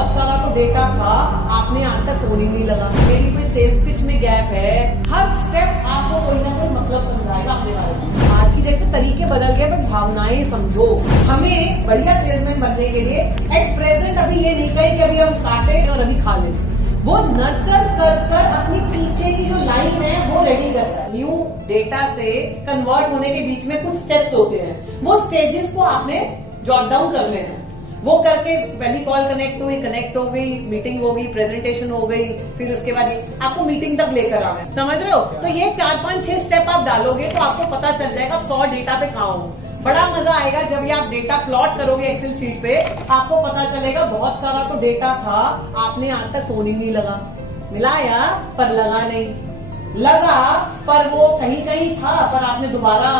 बहुत सारा तो डेटा था, आपने आज तक फोन ही नहीं लगा। मेरी कोई सेल्स पिच में गैप है, हर स्टेप आपको कोई ना कोई मतलब समझाएगा अपने बारे में। आज की डेट में तरीके बदल गए, बट भावनाएं समझो। हमें बढ़िया सेल्समैन बनने के लिए एट प्रेजेंट अभी ये नहीं कहे कि अभी हम काटे और अभी खा लें। वो नर्चर कर कर अपनी पीछे की जो लाइन है वो रेडी करता है। न्यू डेटा से कन्वर्ट होने के बीच में कुछ स्टेप्स होते हैं, वो स्टेजेस को आपने जॉट डाउन कर लेना है। वो करके पहली कॉल कनेक्ट हो गई, मीटिंग हो गई, प्रेजेंटेशन हो गई, फिर उसके बाद आपको मीटिंग तक लेकर आना है। समझ रहे हो? तो ये 4, 5, 6 स्टेप आप डालोगे तो आपको पता चल जाएगा 100 डेटा पे कहाँ हो। बड़ा मजा आएगा जब ये आप डेटा प्लॉट करोगे एक्सेल शीट पे, आपको पता चलेगा बहुत सारा तो डेटा था, आपने आज तक फोन ही नहीं लगा। मिलाया पर लगा नहीं, लगा पर वो कहीं कहीं था, पर आपने दोबारा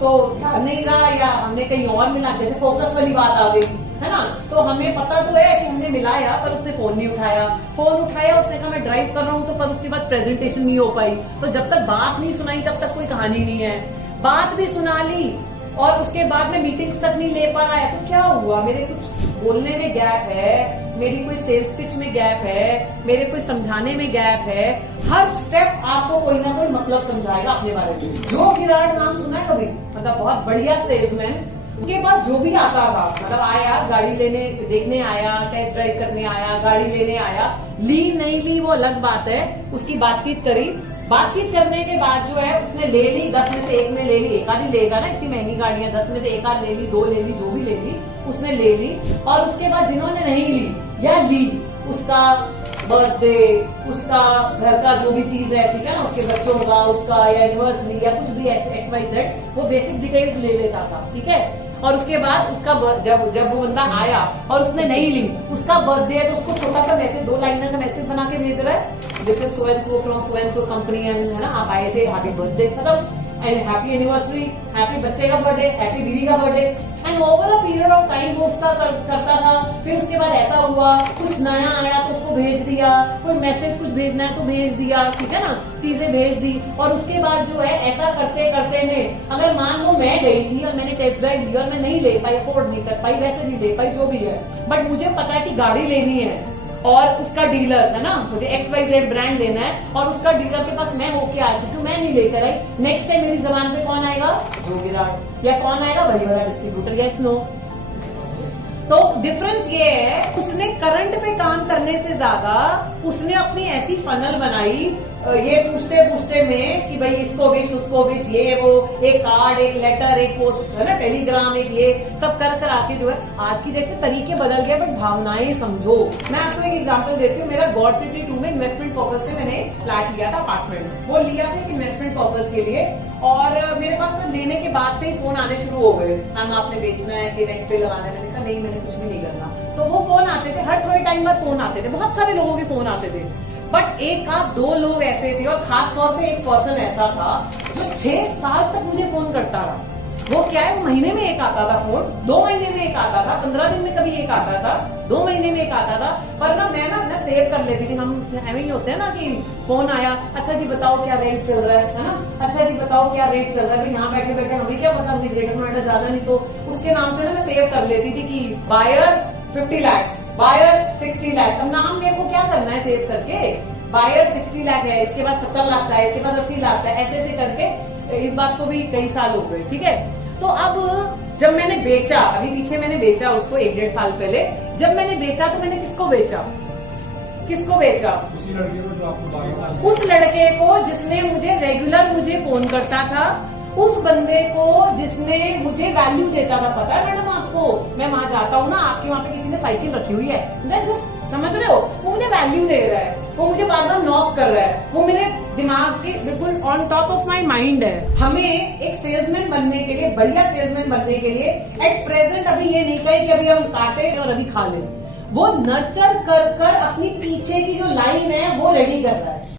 तो ध्यान नहीं रहा, या हमने कहीं और मिला, जैसे फोकस वाली बात आ गई, है ना। तो हमें पता तो है कि हमने मिलाया, पर उसने फोन नहीं उठाया। फोन उठाया, उसने कहा मैं ड्राइव कर रहा हूं, तो पर उसके बाद प्रेजेंटेशन नहीं हो पाई। तो जब तक बात नहीं सुनाई तब तक कोई कहानी नहीं है। बात भी सुना ली और उसके बाद में मीटिंग्स तक नहीं ले पा रहा है, तो क्या हुआ? मेरे कुछ बोलने में गैप है, मेरी कोई सेल्स पिच में गैप है, मेरे कोई समझाने में गैप है। हर स्टेप आपको कोई ना कोई मतलब समझाएगा अपने बारे में। जो विराट नाम सुना है कभी? मतलब बहुत बढ़िया सेल्समैन, उसके पास जो भी आता था, मतलब आया गाड़ी लेने, देखने आया, टेस्ट ड्राइव करने आया, गाड़ी लेने आया, ली नहीं ली वो अलग बात है। उसकी बातचीत करी, बातचीत करने के बाद जो है उसने ले ली, 10 में से 1 ने ले ली, एक आधी लेगा ना, इतनी महंगी गाड़ियां, 10 में से 1 आध ले ली, 2 ले ली, जो भी ले ली उसने ले ली। और उसके बाद जिन्होंने नहीं ली या ली, उसका बर्थडे, उसका घर का जो भी चीज है, ठीक है ना, उसके बच्चों का, उसका या एनिवर्सरी या कुछ भी XYZ, वो बेसिक डिटेल्स ले लेता था, ठीक है। और उसके बाद उसका जब वो बंदा आया और उसने नहीं ली, उसका बर्थडे है, तो उसको छोटा सा मैसेज, 2 लाइनर का मैसेज बना के भेज रहा है, this is so and so from so and so company, है ना, आप आए थे, हैप्पी बर्थडे, मतलब एंड हैप्पी एनिवर्सरी, हैप्पी बच्चे का बर्थडे, हैप्पी बीवी का birthday. And over a period of time वो उसका करता था। फिर उसके बाद ऐसा हुआ, कुछ नया आया तो उसको भेज दिया, कोई मैसेज कुछ भेजना है तो भेज दिया, ठीक है ना, चीजें भेज दी। और उसके बाद जो है ऐसा करते करते में, अगर मान लो मैं गई थी और मैंने टेस्ट ड्राइव ली और मैं नहीं ले पाई, अफोर्ड नहीं कर पाई, वैसे नहीं ले पाई, जो भी है, बट मुझे पता है कि गाड़ी लेनी है और उसका डीलर, है ना, मुझे XYZ ब्रांड लेना है और उसका डीलर के पास मैं होके आ चुकी हूँ, मैं नहीं लेकर आई, नेक्स्ट टाइम मेरी जबान पे कौन आएगा? जो विराट। या कौन आएगा? वही वाला डिस्ट्रीब्यूटर। Yes no? तो डिफरेंस ये है, उसने करंट पे काम करने से ज्यादा उसने अपनी ऐसी फनल बनाई, ये पूछते पूछते में कि भाई इसको विश, उसको विश, ये वो, एक कार्ड, एक लेटर, एक पोस्ट, है ना, टेलीग्राम, एक ये सब कर आके जो है आज की डेट में तरीके बदल गए, बट भावनाएं समझो। मैं आपको एक एग्जांपल देती हूँ। मेरा गॉड सिटी 2 में इन्वेस्टमेंट पर्पज से मैंने फ्लैट लिया था, अपार्टमेंट वो लिया था इन्वेस्टमेंट पर्पज के लिए। और मेरे पास तो लेने के बाद से ही फोन आने शुरू हो गए, मैम आपने बेचना है कि रेंट पे लगाना है। मैंने कहा नहीं, मैंने कुछ भी नहीं करना। तो वो फोन आते थे, हर थोड़े टाइम बाद फोन आते थे, बहुत सारे लोगों के फोन आते थे, बट 1 आध 2 लोग ऐसे थे, और खास तौर पे एक पर्सन ऐसा था जो 6 साल तक मुझे फोन करता रहा। वो क्या है, वो महीने में एक आता था फोन, 2 महीने में एक आता था, 15 दिन में कभी एक आता था, 2 महीने में एक आता था। पर ना मैं सेव कर लेती थी। हम ऐसे ही होते हैं ना कि फोन आया, अच्छा जी बताओ क्या रेट चल रहा है ना, अच्छा जी बताओ क्या रेट चल रहा है। यहाँ बैठे बैठे हमें क्या पता, मुझे ग्रेटर नोएडा ज्यादा नहीं, तो उसके नाम से ना मैं सेव कर लेती थी कि बायर 50 लाख, बायर 60 लाख। अब नाम मेरे को क्या करना है सेव करके, बायर 60 लाख है, इसके बाद 70 लाख का है, इसके बाद 80 लाख का है, ऐसे ऐसे करके इस बात को भी कई साल हो गए, ठीक है। तो अब जब मैंने बेचा, अभी पीछे मैंने बेचा उसको 1-1.5 साल पहले, जब मैंने बेचा तो मैंने किसको बेचा? किसको बेचा? उसी लड़के को जो आपको 22 साल, उस लड़के को जिसने मुझे रेगुलर मुझे फोन करता था, उस बंदे को जिसने मुझे वैल्यू देता था। पता है मैडम आपको, मैं वहां जाता हूँ ना, आपके वहां पे किसी ने साइकिल रखी हुई है, जस्ट समझ रहे हो, वो मुझे वैल्यू दे रहा है, वो मुझे बार बार नॉक कर रहा है, वो मेरे दिमाग के बिल्कुल on top of my mind है। हमें एक सेल्समैन बनने के लिए, बढ़िया सेल्समैन बनने के लिए एट प्रेजेंट अभी ये नहीं कहे कि अभी हम काटे और अभी खा लें। वो नर्चर कर कर अपनी पीछे की जो लाइन है वो रेडी कर रहा है।